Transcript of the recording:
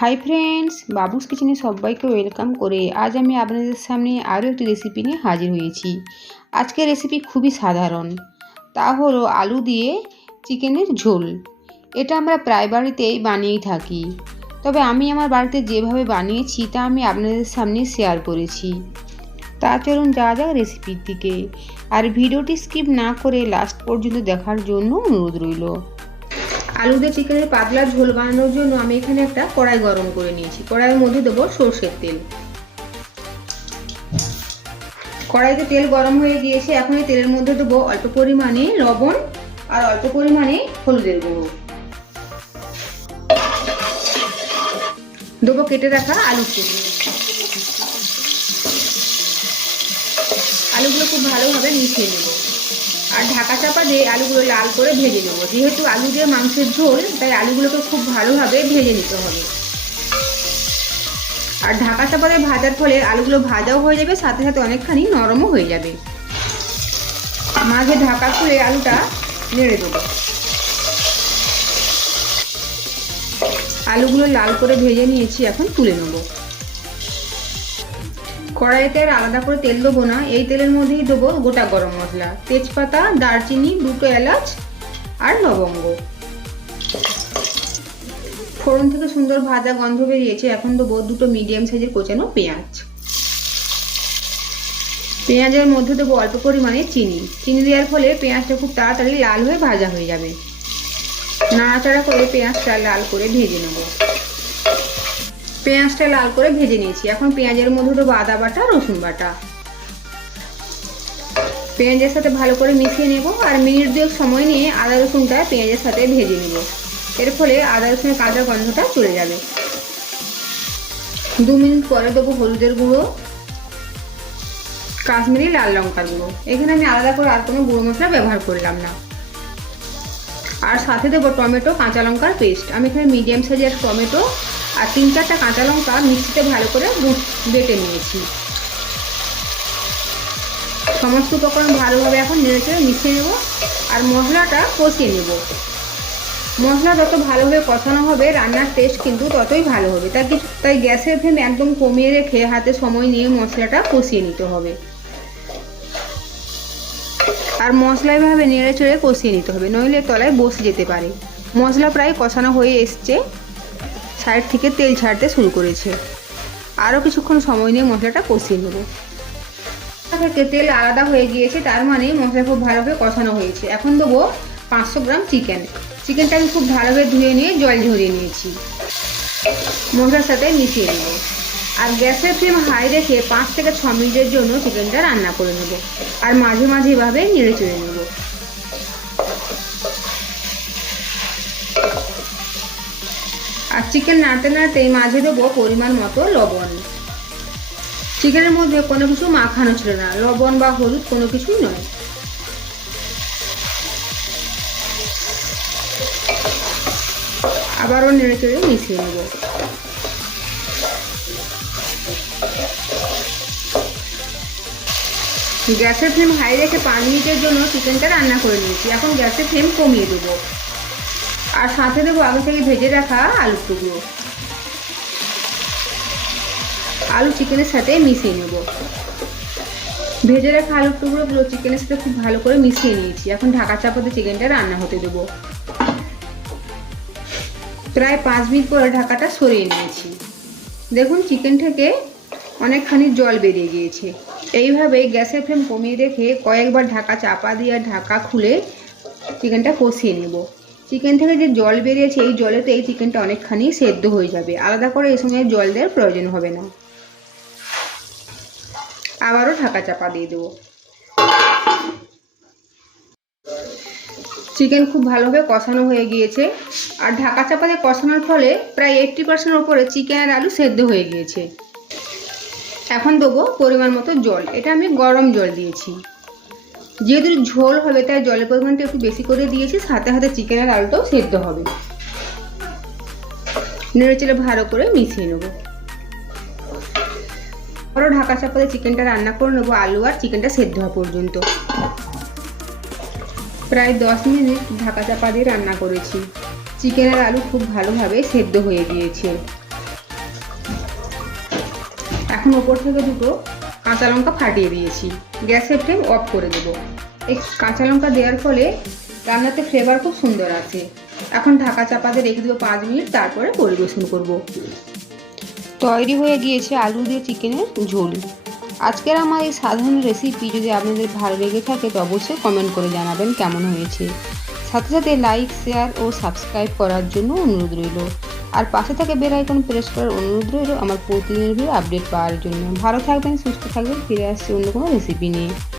Hi friends, বাবুস কিচেনে সবাইকে welcome করে আজ আমি আপনাদের সামনে আরও একটি রেসিপি নিয়ে হাজির হয়েছি। আজকের রেসিপি খুবই সাধারণ, তা হলো আলু দিয়ে চিকেনের ঝোল। এটা আমরা প্রায় বাড়িতেই বানিয়েই থাকি, তবে আমি আমার বাড়িতে যেভাবে বানিয়েছি তা আমি আপনাদের সামনে শেয়ার করেছি। তা চলুন যাওয়া যাক রেসিপির দিকে, আর ভিডিওটি স্কিপ না করে লাস্ট পর্যন্ত দেখার জন্য অনুরোধ রইল। আলু দিয়ে চিকেনের পাতলা ঝোল বানানোর জন্য আমি এখানে একটা কড়াই গরম করে নিয়েছি। কড়াইয়ের মধ্যে দেবো সরষের তেল। কড়াইতে তেল গরম হয়ে গিয়েছে, এখন এই তেলের মধ্যে দেবো অল্প পরিমাণে লবণ আর অল্প পরিমাণে হলুদের গুঁড়ো। দেবো কেটে রাখা আলুর টুকরো। আলুগুলো খুব ভালোভাবে মিশিয়ে নেব আর ঢাকা চাপা দিয়ে আলুগুলো লাল করে ভেজে নেব। যেহেতু আলু দিয়ে মাংসের ঝোল, তাই আলুগুলোকে খুব ভালোভাবে ভেজে নিতে হবে। আর ঢাকা চাপা দিয়ে ভাজার ফলে আলুগুলো ভাজাও হয়ে যাবে, সাথে সাথে অনেকখানি নরমও হয়ে যাবে। মাঝে ঢাকা খুলে আলুটা নেড়ে দেবো। আলুগুলো লাল করে ভেজে নিয়েছি, এখন তুলে নেব। কড়াইতে আর আলাদা করে তেল দেবো না, এই তেলের মধ্যেই দেবো গোটা গরম মশলা, তেজপাতা, দারচিনি, 2টো এলাচ আর লবঙ্গ। ফোড়ন থেকে সুন্দর ভাজা গন্ধ বেরিয়েছে, এখন দেবো 2টো মিডিয়াম সাইজের কোচানো পেঁয়াজ। পেঁয়াজের মধ্যে দেবো অল্প পরিমাণে চিনি দেওয়ার ফলে পেঁয়াজটা খুব তাড়াতাড়ি লাল হয়ে ভাজা হয়ে যাবে। নাড়াচাড়া করে পেঁয়াজটা লাল করে ভেজে নেব। পেঁয়াজটা লাল করে ভেজে নিয়েছি, এখন পেঁয়াজের মধ্যে দেবো আদা বাটা, রসুন বাটা। পেঁয়াজের সাথে ভালো করে মিশিয়ে নেব আর মিনিট 2 সময় নিয়ে আদা রসুনটা পেঁয়াজের সাথে ভেজে নেব। এর ফলে আদা রসুনের কাঁচা গন্ধটা চলে যাবে। 2 মিনিট পরে দেবো হলুদের গুঁড়ো, কাশ্মীরি লাল লঙ্কার গুঁড়ো। এখানে আমি আলাদা করে আর কোনো গুঁড়ো মশলা ব্যবহার করলাম না। আর সাথে দেবো টমেটো, কাঁচা লঙ্কার পেস্ট। আমি এখানে মিডিয়াম সাইজের টমেটো আর 3-4টা কাঁচা লঙ্কা মিক্সিতে ভালো করে বেটে নিয়েছি। সমস্ত উপকরণ ভালোভাবে এখন নেড়েচেড়ে মিশিয়ে নেব আর মশলাটা কষিয়ে নেব। মশলা যত ভালোভাবে কষানো হবে রান্নার টেস্ট কিন্তু ততই ভালো হবে। তাই গ্যাসের ফ্লেম একদম কমিয়ে রেখে হাতে সময় নিয়ে মশলাটা কষিয়ে নিতে হবে। আর মশলা এভাবে নেড়েচেড়ে কষিয়ে নিতে হবে, নইলে তলায় বসে যেতে পারে। মশলা প্রায় কষানো হয়ে এসছে, সাইড থেকে তেল ছাড়তে শুরু করেছে। আরও কিছুক্ষণ সময় নিয়ে মশলাটা কষিয়ে নেব। থেকে তেল আলাদা হয়ে গিয়েছে, তার মানে মশলা খুব ভালোভাবে কষানো হয়েছে। এখন দেবো 500 গ্রাম চিকেনটা আমি খুব ভালোভাবে ধুয়ে নিয়ে জল ঝরিয়ে নিয়েছি। মশলার সাথে মিশিয়ে নেব আর গ্যাসের ফ্লেম হাই রেখে 5 থেকে 6 মিনিটের জন্য চিকেনটা রান্না করে নেব আর মাঝে মাঝে এভাবে নেড়ে চেড়ে নেব। আর চিকেন নাড়তে নাড়তে মাঝে দেবো পরিমাণ মতো লবণ। চিকেনের মধ্যে কোনো কিছু মাখানো ছিল না, লবণ বা হলুদ কোনো কিছুই নয়। আবারও নেড়ে চেড়ে মিশিয়ে নেব। গ্যাসের ফ্লেম হাই রেখে 5 মিনিটের জন্য চিকেনটা রান্না করে নিয়েছি। এখন গ্যাসের ফ্লেম কমিয়ে দেবো আর সাথে দেবো আগে থেকে ভেজে রাখা আলুর টুকরো। আলু চিকেনের সাথে মিশিয়ে নেব। ভেজে রাখা আলুর টুকরোগুলো চিকেনের সাথে খুব ভালো করে মিশিয়ে নিয়েছি। এখন ঢাকা চাপাতে চিকেনটা রান্না হতে দেবো। প্রায় 5 মিনিট পরে ঢাকাটা সরিয়ে নিয়েছি। দেখুন চিকেন থেকে অনেকখানি জল বেরিয়ে গিয়েছে। এইভাবে গ্যাসের ফ্লেম কমিয়ে রেখে কয়েকবার ঢাকা চাপা দিয়ে ঢাকা খুলে চিকেনটা কষিয়ে নেব। চিকেন থেকে যে জল বেরিয়েছে, এই জলেতে এই চিকেনটা অনেকখানি সেদ্ধ হয়ে যাবে। আলাদা করে এই সময় জল দেওয়ার প্রয়োজন হবে না। আবারও ঢাকা চাপা দিয়ে দেবো। চিকেন খুব ভালোভাবে কষানো হয়ে গিয়েছে আর ঢাকা চাপা দিয়ে কষানোর ফলে প্রায় 80% ওপরে চিকেন আর আলু সেদ্ধ হয়ে গিয়েছে। এখন দেবো পরিমাণ মতো জল। এটা আমি গরম জল দিয়েছি, যেহেতু ঝোল হবে তাই জলের পরিমাণটা একটু বেশি করে দিয়েছি। সাথে সাথে চিকেন আর আলুটাও সেদ্ধ হবে। নেড়েচেড়ে ভালো করে মিশিয়ে নেব। আরও ঢাকা চাপা দিয়ে চিকেনটা রান্না করে নেবো আলু আর চিকেনটা সেদ্ধ হওয়া পর্যন্ত। প্রায় 10 মিনিট ঢাকা চাপা দিয়ে রান্না করেছি। চিকেন আর আলু খুব ভালোভাবে সেদ্ধ হয়ে গিয়েছে। এখন ওপর থেকে দুটো কাঁচা লঙ্কা ফাটিয়ে দিয়েছি। গ্যাসের ফ্লেম অফ করে দেবো। এই কাঁচা লঙ্কা দেওয়ার ফলে রান্নাতে ফ্লেভার খুব সুন্দর আসে। এখন ঢাকা চাপাতে রেখে দেবো 5 মিনিট, তারপরে পরিবেশন করব। তৈরি হয়ে গিয়েছে আলু দিয়ে চিকেনের ঝোল। আজকের আমার এই সাধারণ রেসিপি যদি আপনাদের ভালো লেগে থাকে তো অবশ্যই কমেন্ট করে জানাবেন কেমন হয়েছে। সাথে সাথে লাইক, শেয়ার ও সাবস্ক্রাইব করার জন্য অনুরোধ রইল। আর পাশে থেকে বেল আইকন প্রেস করার অনুরোধ রইল আমার প্রতিদিনের আপডেট পাওয়ার জন্য। ভালো থাকবেন, সুস্থ থাকবেন, ফিরে আসছি অন্য কোনো রেসিপি নিয়ে।